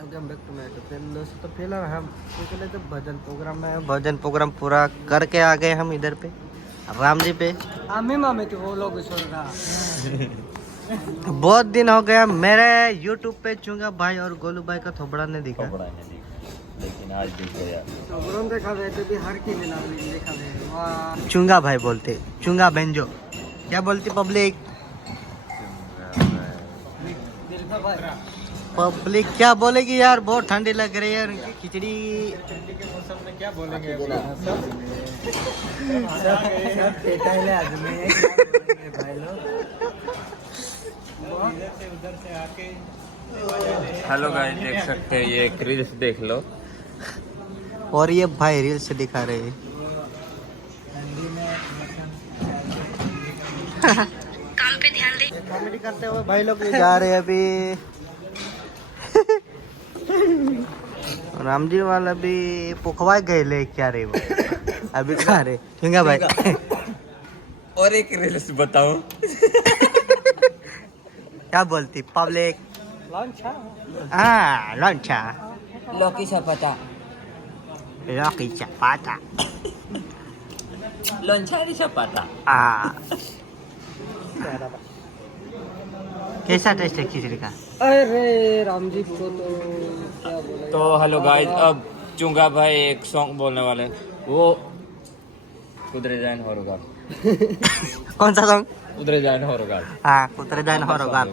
Welcome back to my channel दोस्तों। तो फिलहाल हम चले तो भजन प्रोग्राम में, भजन प्रोग्राम पूरा करके आ गए हम इधर पे राम जी पे। मामे तो वो लोग सुन रहा बहुत दिन हो गया मेरे यूट्यूब पे चुंगा भाई और गोलू भाई का थोबड़ा ने दिखा, लेकिन आज देखो यार देखा तो भी हर की देखा। चुंगा भाई बोलते, चुंगा बेंजो क्या बोलती पब्लिक? पब्लिक क्या बोलेगी यार, बहुत ठंडी लग रही है उनकी खिचड़ी। ठंडी के मौसम में क्या बोलेंगे भाई लोग। उधर से आके हेलो गाइस, देख सकते हैं ये एक रील्स देख लो। और ये भाई रील्स दिखा रहे हैं। काम पे ध्यान दे। कॉमेडी करते हुए भाई लोग जा रहे हैं अभी। राम जी वाला भी पुखवा गए ले क्या रहे वो अभी खा रहे चुंगा भाई। और एक रील्स बताऊं क्या बोलती पब्लिक? लॉन्चा लॉन्चा लौकी चपाता लौकी चपाता लोंचारी चपाता। कैसा टेस्ट है खिचड़ी का? अरे राम जी को तो क्या बोले। तो हेलो गाइस, अब चुंगा भाई एक सॉन्ग बोलने वाले हैं। वो कुदरे जाइन होरगाल। कौन सा सॉन्ग? कुदरे जाइन होरगाल। हाँ कुतरे जाइन होरगाल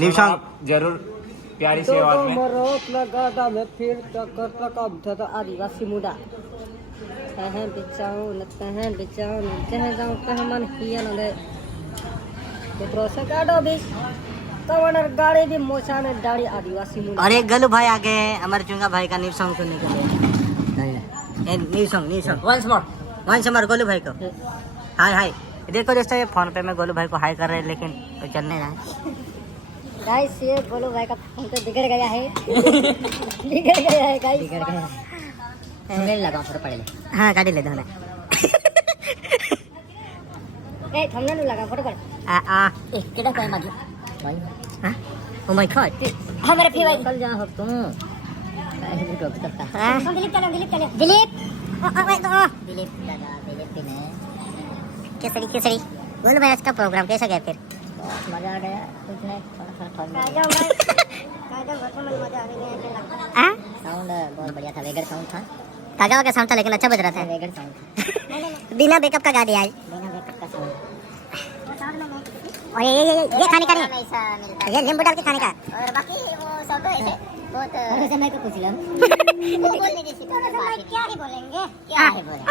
न्यू सॉन्ग। जरूर प्यारी सी आवाज में। मरोत लगा दा मैं फिर टक्कर टकब था आदिवासी मुड़ा कहाँ बिचाऊं न कहाँ बिचाऊं न जहाँ जाऊं कहाँ मन किया न दे पुत्रों से काटो भी तो वनर गाड़ी भी मोचा में दाढ़ी आदिवासी मुड़ा। और एक गलू भाई आ गए हैं हमारे चुंगा भाई का न्यू सॉन्ग सुनने के लिए। New song once more Golu भाई को हाय हाय। देखो दोस्तों ये फोन पे मैं गोलू भाई को हाय कर रहे हैं लेकिन तो चल नहीं रहा है। गाइस ये गोलू भाई का फोन तो बिगड़ गया है। बिगड़ गया है गाइस, बिगड़ गया है। लगा फोटो पड़े हाँ गाड़ी ले दो ना। ए थंबनेल लगा फोटो पड़ ए केड़ा कोई मागी हां ओ माय गॉड हमारे फिर कल जा हो तुम डिलीट कर डिलीट दिलीप दादा दिलीप भी नहीं केसरी गोलू भाई आज का प्रोग्राम कैसा गया फिर? बहुत मजा आ गया। कुछ नहीं थोड़ा मजा आ गया। साउंड बहुत बढ़िया था, वेगर साउंड था। ताजा का साउंड था लेकिन अच्छा बज रहा था। वेगर साउंड बिना बैकअप का गा दिया आज। बिना बैकअप का साउंड। और ये खाने का नहीं, ऐसा मिलता है ये नींबू डाल के खाने का। और बाकी वो सब तो ऐसे बहुत वैसे मैं को पूछ लूं वो बोलने जैसी तो क्या ही बोलेंगे, क्या ही बोलेंगे।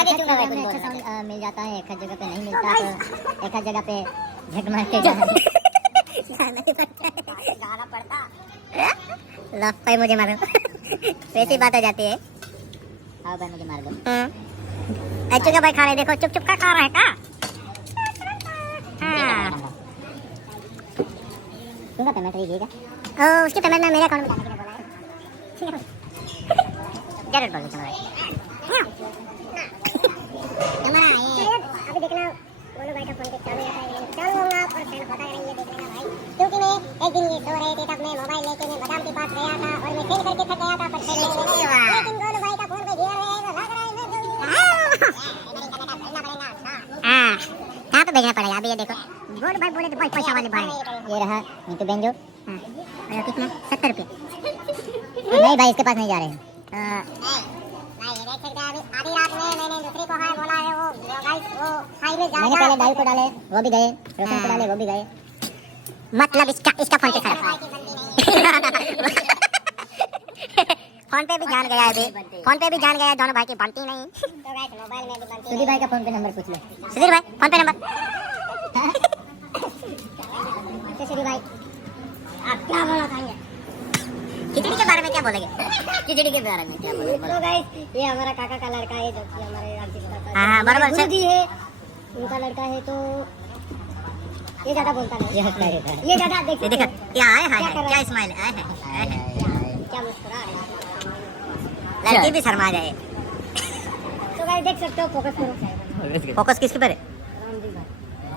आगे चुना भाई कुछ साउंड मिल जाता है, एक जगह पे नहीं मिलता तो एक जगह पे झक मार के गाना पड़ता। लव पे मुझे मारो वैसी बात हो जाती है। हाँ भाई मुझे मार दो। अच्छा का भाई खा रहे देखो, चुप चुप का खा रहा है का? तुमका पेमेंट दीजिएगा। उसकी पेमेंट ना मेरे अकाउंट में डालने के लिए बोला है। जरूर बोल दूंगा भाई। हमारा ये अभी देखना गोलू भाई का फोन पे चालू रहता है, चालू होगा और सेल होता है ये देख लेना भाई। क्योंकि मैं एक दिन ये सो रहे थे तब मैं मोबाइल लेके मैं बादाम के पास गया था और मैं सेल करके थक गया था पर सेल नहीं हुआ। लेकिन गोलू भाई का फोन पे गिर रहे हैं तो लग रहा है मैं जल्दी हां कहां पे भेजना पड़ेगा? अभी ये देखो गोलू भाई बोले तो भाई पैसा वाले भाई ये रहा नीतू बेंजो। हां और कितना 70 रुपए नहीं भाई इसके पास नहीं जा रहे हैं। नहीं ये देख सकते हैं अभी आधी रात में मैंने दूसरे को हाय बोला है, वो गाइस वो हाई में जाएगा। मैंने पहले डाई को डाले वो भी गए, रोशन को डाले वो भी गए। मतलब इसका फोन पे खड़ा फोन पे भी जान गया है अभी, फोन पे भी जान गया है दोनों भाई की बनती नहीं। तो गाइस मोबाइल में भी बनती। सुधीर भाई का फोन पे नंबर पूछ लो। सुधीर भाई फोन पे नंबर। तो सुधीर भाई आप क्या बोलना चाहेंगे? खिचड़ी के बारे में क्या बोलेंगे? खिचड़ी के बारे में क्या बोलेंगे? तो गाइस ये हमारा काका का लड़का है जो कि हमारे राज्य का हाँ बराबर से जी है, उनका लड़का है तो ये ज्यादा बोलता नहीं। ये ज्यादा ये देखो क्या है क्या स्माइल है क्या मुस्कुरा रहा है। लड़की भी शर्मा जाए। तो गाइस देख सकते हो, फोकस करो। फोकस किसके पर है? राम जी भाई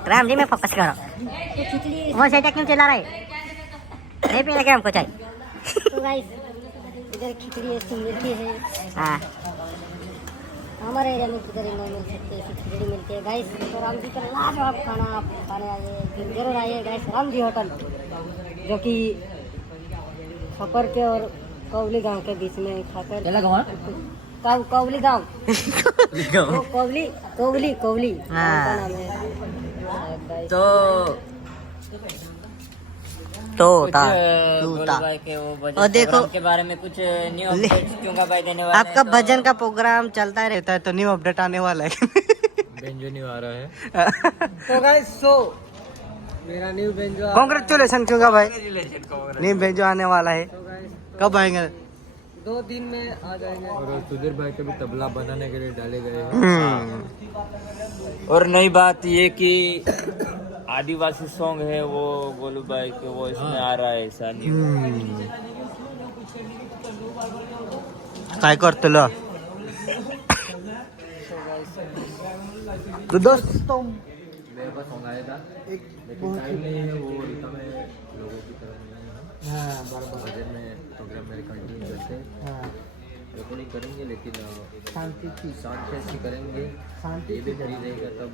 राम जी में फोकस करो। तो खिचड़ी वो सेटा क्यों चला रहा है? नहीं पीने लगे हमको चाय। तो गाइस इधर खिचड़ी ऐसी मिलती है, हाँ हमारे एरिया में किधर नहीं मिल सकती ऐसी खिचड़ी मिलती है गाइस। तो राम जी का लाजवाब खाना आप खाने आइए, जरूर आइए गाइस, राम जी होटल, जो कि खपर के और कौली गांव के बीच में खाकर कौली गांव कौली कौली कौली हाँ। का नाम है गाइस। तो भाई के वो भजन और देखो प्रोग्राम के बारे में कुछ न्यू अपडेट्स चुंगा भाई देने वाले आपका हैं, भजन का प्रोग्राम चलता रहता है, तो न्यू अपडेट आने वाला है। बेंजो न्यू आ रहा है। तो गाइस सो मेरा न्यू बेंजो कॉन्ग्रेचुलेशन चुंगा भाई, न्यू बेंजो आने वाला है। तो गाइस कब आएंगे? 2 दिन में आ जाएंगे। और सुधीर भाई के भी तबला बनाने के लिए डाले गए हैं। और नई बात ये कि आदिवासी सॉन्ग है वो गोलू भाई के वो इसमें आ रहा है ऐसा न्यू। काय करते लो तो दोस्तों मेरे पास सॉन्ग आया था लेकिन टाइम नहीं है, वो रीता में लोगों की तरफ नहीं है। हाँ बराबर भजन में प्रोग्राम मेरे कंटिन्यू करते हैं, रिकॉर्डिंग करेंगे लेकिन शांति से करेंगे, ये भी फ्री रहेगा तब।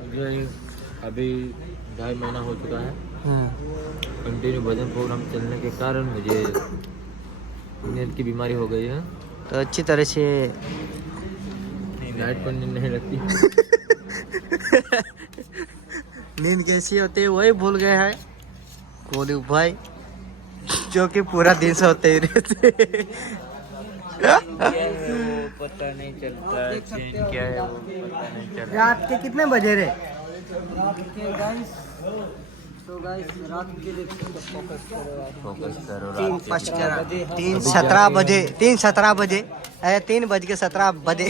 मुझे अभी 2.5 महीना हो चुका है कंटिन्यू भजन प्रोग्राम चलने के कारण मुझे नींद की बीमारी हो गई है, तो अच्छी तरह से नाइट पर नींद नहीं लगती। नींद कैसी होती है वही भूल गए हैं गोलू भाई, जो कि पूरा दिन सोते ही रहते। वो पता नहीं चलता चेंज क्या है वो पता नहीं चलता। रात के कितने बजे रे? गाइस तो गाइस रात के लिए फोकस करो आप। फोकस करो 3:17 बजे 3:17 बजे 3:17 बजे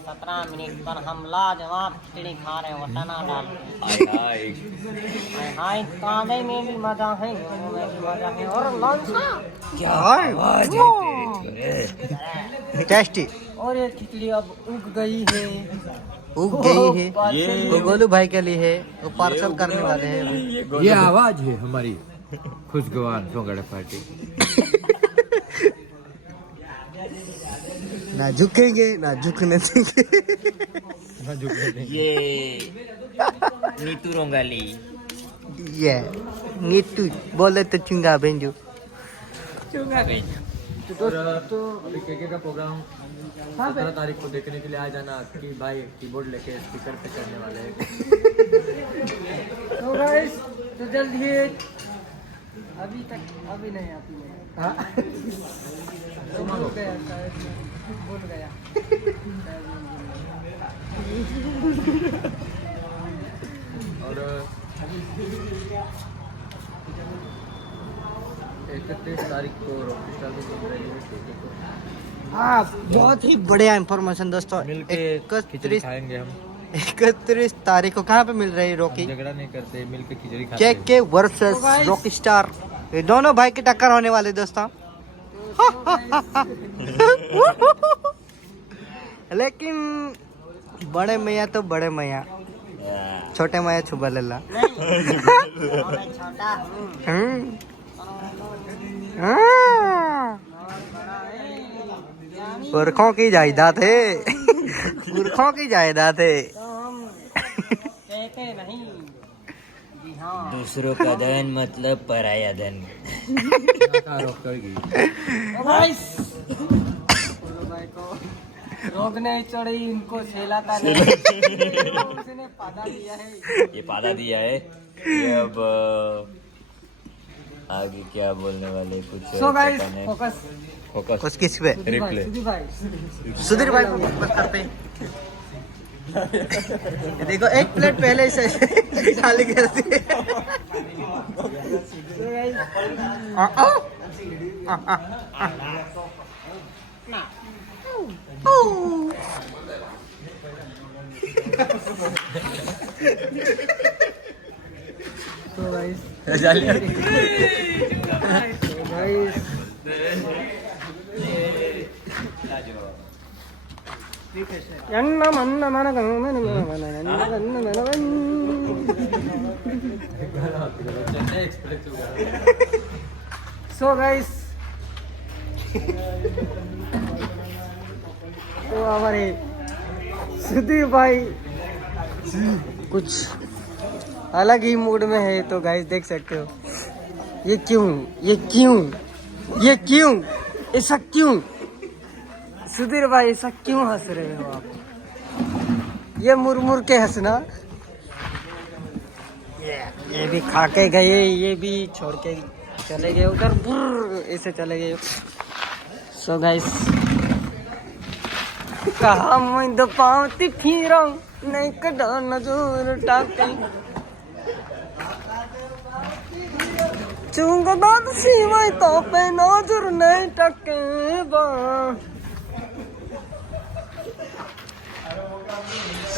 17 मिनट पर हम लाजवाब खिचड़ी खा रहे हैं, वटाना डाल के। हाय काले में भी मजा है, घरों में भी मजा है, और टेस्टी और ये खिचड़ी अब उग गई है, उग गई है। वो गोलू भाई के लिए है, वो पार्सल करने वाले हैं। ये आवाज है हमारी खुशगवार सोंगड़ पार्टी। ना झुकेंगे ना झुकने देंगे। ये नीतू रोंगाली ये नीतू बोले तो चुंगा बेंजू। तो अभी केके का प्रोग्राम 17 तारीख को देखने के लिए आ जाना कि भाई कीबोर्ड लेके स्पीकर पे करने वाले हैं। तो गाइस तो जल्द ही अभी नहीं भूल गया शायद, भूल गया। और 31 तारीख को रॉकस्टार की मिल रही है केके को। हाँ बहुत ही बढ़िया इंफॉर्मेशन दोस्तों। मिलके खिचड़ी खाएंगे हम। 31 तारीख को कहाँ पे मिल रही है रॉकी? झगड़ा नहीं करते, मिलके खिचड़ी खाते हैं। के वर्सेस रॉकी स्टार, ये दोनों भाई की टक्कर होने वाले दोस्तों। लेकिन बड़े मैया तो बड़े मैया, छोटे मैया छुबा लेला। पुरखों की जायदाद है, पुरखों की जायदाद है। कहते नहीं जी हाँ। दूसरों का धन मतलब पराया धन। रोग नहीं चढ़ी इनको सेलाता नहीं। उसने पादा दिया है, ये पादा दिया है। ये अब आगे क्या बोलने वाले कुछ सो गाइस पता नहीं। फोकस फोकस कुछ किस पे? रिप्ले सुधीर भाई को फोकस करते हैं। ये देखो एक प्लेट पहले से खाली कर दी। तो गाइस सो गाइस तो हमारे सुधीर भाई कुछ अलग ही मूड में है, तो गाइस देख सकते हो ये क्यों ऐसा क्यों सुधीर भाई ऐसा क्यों हंस रहे हो आप? ये मुरमुर के हंसना, ये भी खा के गए, ये भी छोड़ के चले गए उधर, बुर्र ऐसे चले गए। सो गाइस कहा मैं दपाती फिरं नहीं कदा नजर टाके चुंगा दाद सीवाई तो पे नजर नहीं टके बा।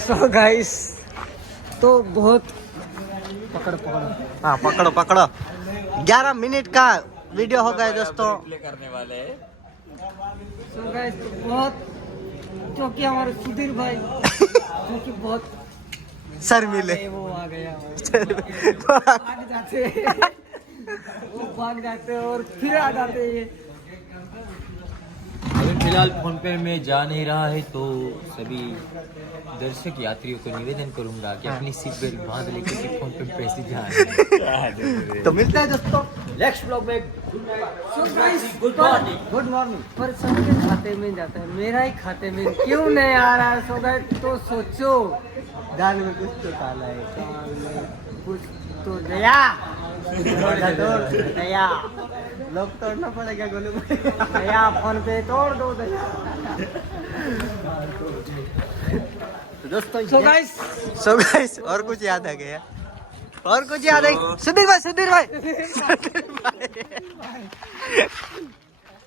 सो गाइस तो बहुत हाँ पकड़ो 11 मिनट का वीडियो हो गया दोस्तों। प्ले करने वाले हैं। सो गाइस तो बहुत, क्योंकि हमारे सुधीर भाई क्योंकि बहुत सर मिले वो आ गया भाग जाते वो भाग जाते और फिर आ जाते ये। अभी फिलहाल फोन पे में जा नहीं रहा है, तो सभी दर्शक यात्रियों को निवेदन करूंगा कि अपनी सीट बेल्ट बांध लेकर के फोन पे पैसे जाए। तो मिलता है दोस्तों नेक्स्ट ब्लॉग में। Good morning. पर सबके खाते में जाता है, मेरा ही खाते में क्यों नहीं आ रहा है? सो गाइस तो सोचो दाल में कुछ तो काला है। कुछ तो दया दया लोग तोड़ना पड़ेगा गोलू दया फोन पे तोड़ दो दया। दोस्तों सो गाइस सो गाइस और कुछ याद आ गया, और कुछ याद है। सुधीर भाई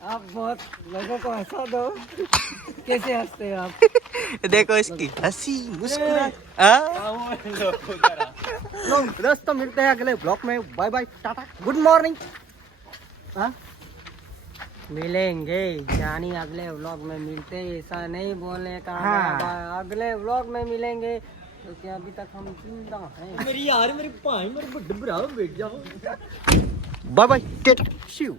आप बहुत लोगों को हंसा दो। कैसे हंसते हो आप? देखो इसकी हंसी मुस्कुराहट। दोस्तों मिलते हैं अगले ब्लॉग में। Bye bye tata good morning. मिलेंगे जानी अगले व्लॉग में मिलते हैं, ऐसा नहीं बोलने का। हाँ। अगले व्लॉग में मिलेंगे क्योंकि अभी तक हम जिंदा हैं। मेरी यार मेरे भाई मेरे बड़े बराबर बैठ जाओ। बाय बाय टेटा शिव।